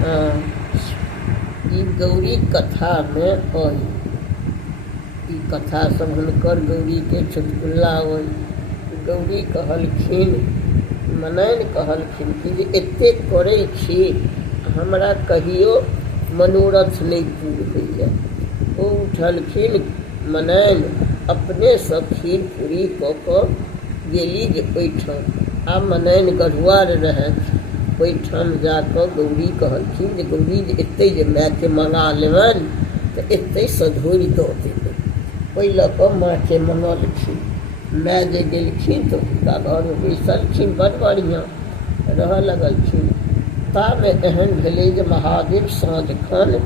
ई गौरी कथा में आई ई कथा सब हुनकर गौरी के चुटकुला आई। गौरी कहलखिन मनैन कहलखिन कि जे एतेक करै छी हमरा कहियो मनोरथ नहीं पूर होइए। ओ उठलखिन मनैन अपने सब खीर पूरी कऽ कऽ गेली जे ओहिठाम आ मनैन गढ़ुआर रहथि। ओहिठाम जाकऽ गौरी कहलखिन जे गौरी जे एतै जे मायके मँगा लेबनि तऽ एतै सधोरि दऽ देबै। ओहि लऽ कऽ माँके मँगलखिन। माय जे गेलखिन तऽ हुनका घरमे बैसलखिन, बड़ बढ़िआँ रहऽ लगलखिन। तामे एहन भेलै जे महादेव साँझ खन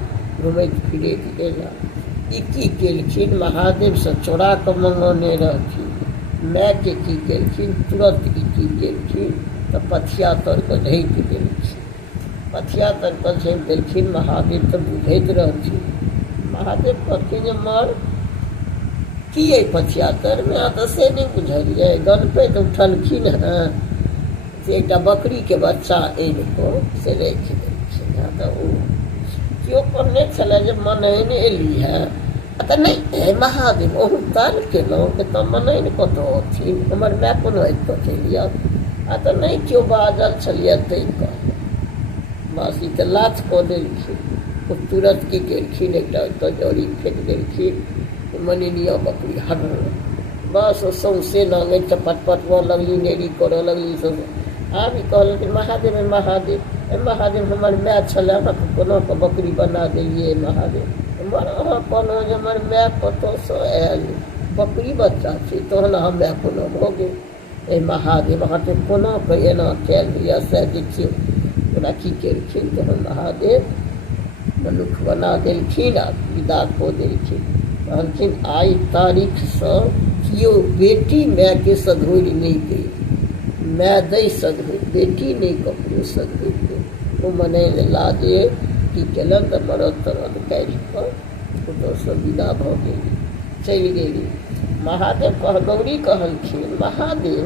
घुमैत फिरैत अयला। ई की केलखिन, महादेवसँ चोरा कऽ मँगौने रहथिन। मायके की केलखिन, तुरन्त ई की केलखिन तऽ पथिया तर कऽ ढकि देलखिन। पथिया तर कऽ झाँपि देलखिन। महादेव तऽ बुझैत रहथिन। महादेव कहलखिन जे मर की अइ पथिया तरमे, अहाँ तऽ से नहि बुझलियै। गणपति उठलखिन हेँ से एकटा बकरीके बच्चा आनि कऽ से राखि देलखिन हेँ। तऽ ओ केओ कहने छलै जे मनैन एली हेँ तऽ नहि हे महादेव ओहू ताल केलहुँ कि तऽ मनैन कतऽ अथिन, हमर माय कोनो आबि कऽ चलि आ तऽ नहि केओ बाजल छलियै ताहि कहलहुँ। बस ई तऽ लाथ कऽ देलखिन। ओ तुरन्त की केलखिन, एकटा ओतऽ जड़ी फेंक देलखिन। मनिनिया बकरी हर बस सौंसे नांगै पटपटबऽ लगली, नेड़ी करऽ लगली सब। आब ई कहलखिन महादेव महादेव महादेव हमर माय छलै, अहाँके कोना कऽ बकरी बना देलियै महादेव। मर अहाँ कहलहुँ जे हमर माय कतऽसँ आयल, बकरी बच्चा छै तहन अहाँ माय कोना भऽ गेल। महादेव अहाँके कोना कऽ एना कयल होइए से देखियौ। ओकरा की केलखिन तहन महादेव मनुख बना देलखिन आ विदा कऽ देलखिन। कहलखिन आइ तारीखसँ केओ बेटी मायके सधोरि नहि दै, माय दै सधोरि, बेटी नहि ककरो सधोरि दै। ओ मनैन लाजे की केलनि तऽ मरद तरद काढ़ि कऽ ओतऽसँ विदा भऽ गेली, चलि गेली। महादेव गौरी कहलखिन महादेव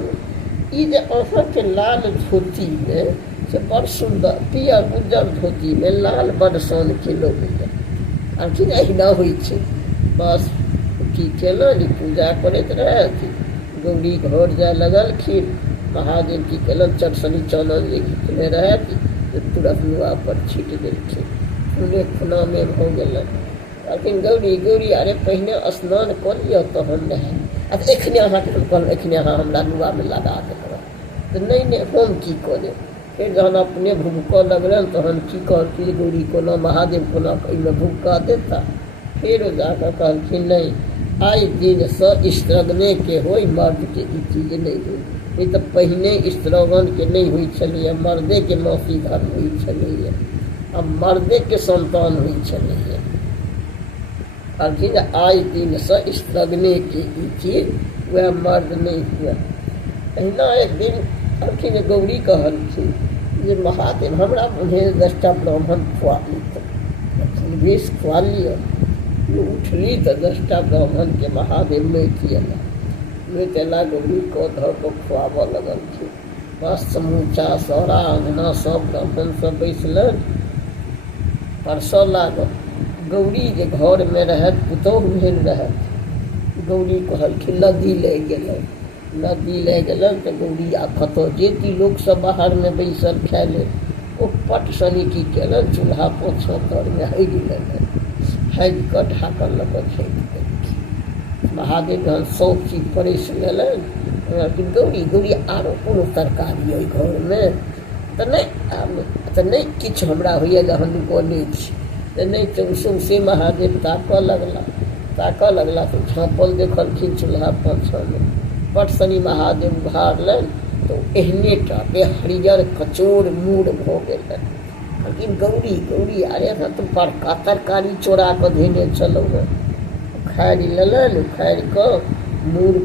ई जे अहाँके लाल धोतीमे से बड़ सुन्दर, पियर उज्जर धोतीमे लाल बड़ सोनके लगैए। कहलखिन अहिना होइ छै। बस की केलनि, पूजा करैत रहथि। गौरी घर जाय लगलखिन। महादेव की केलनि, चटसनी चानन जे घिचने रहथि से तुरन्त नुआ पर छीटि देलखिन। खूने खुनामे भऽ गेलनि। कहलखिन गौरी गौरी अरे पहिने स्नान कऽ लिअ तहन नहायब। आ एखने अहाँके कहलहुँ एखने अहाँ हमरा नुआमे लगा देबै तऽ नहि नहि हम की कऽ देब। फेर जहन अपने भूकऽ लगलनि तहन की कहलखिन गौरी कोना महादेव कोना एहिमे भूका देता। फेर ओ जाकऽ कहलखिन नहि आइ दिनसँ स्त्रगनेके होइ, मर्दके ई चीज नहि होइ। नहि तऽ पहिने स्त्रगनके नहि होइ छलैए, मर्देके मासिक धर्म होइ छलैए आ मर्देके संतान होइ छलैए। कहलखिन जे आइ दिनसँ स्त्रगनेके ई चीज वएह मर्द नहि हुए। अहिना एक दिन कहलखिन जे गौरी कहलखिन जे महादेव हमरा मुझे 10टा ब्राह्मण खुआ ली, बेस खुआ लिअ। उठली तऽ 10टा ब्राह्मणके महादेव नोति अयला। गौरी कऽ धऽ कऽ खुआबऽ लगलखिन। बस समूचा सारा अँगना सब ब्राह्मण सब बैसलनि, परसऽ लागल। गौरी जे घरमे रहथि पुतौह भेल रहथि। गौरी कहलखिन नदी लागि गेलनि। नदी लागि गेलनि तऽ गौरी आ कतऽ जेती, लोकसभ बाहरमे बैसल खाय लेल। ओ पट सनी की केलनि, चूल्हा पोछा तरमे हगि लेलनि। हगि कऽ ढाकन लऽ कऽ झाँपि देलखिन। महादेव जहन सब चीज परसि लेलनि, गौरी गौरी आरो कोनो तरकारी अइ घरमे तऽ नहि किछु हमरा होइए जे अहाँ बनै छी तऽ नहि। तऽ सौंसे महादेव ताकऽ लगला तऽ झाँपल देखलखिन चूल्हा पाछाँमे। पट सनी महादेव उघारलनि तऽ एहने टा हरियर कचोर मूर भऽ गेलनि। कहलखिन गौरी गौरी अरे अहाँ तऽ बड़का तरकारी चोरा कऽ धेने छलहुँ हेँ। उखाड़ि लेलनि, उखाड़ि कऽ मूर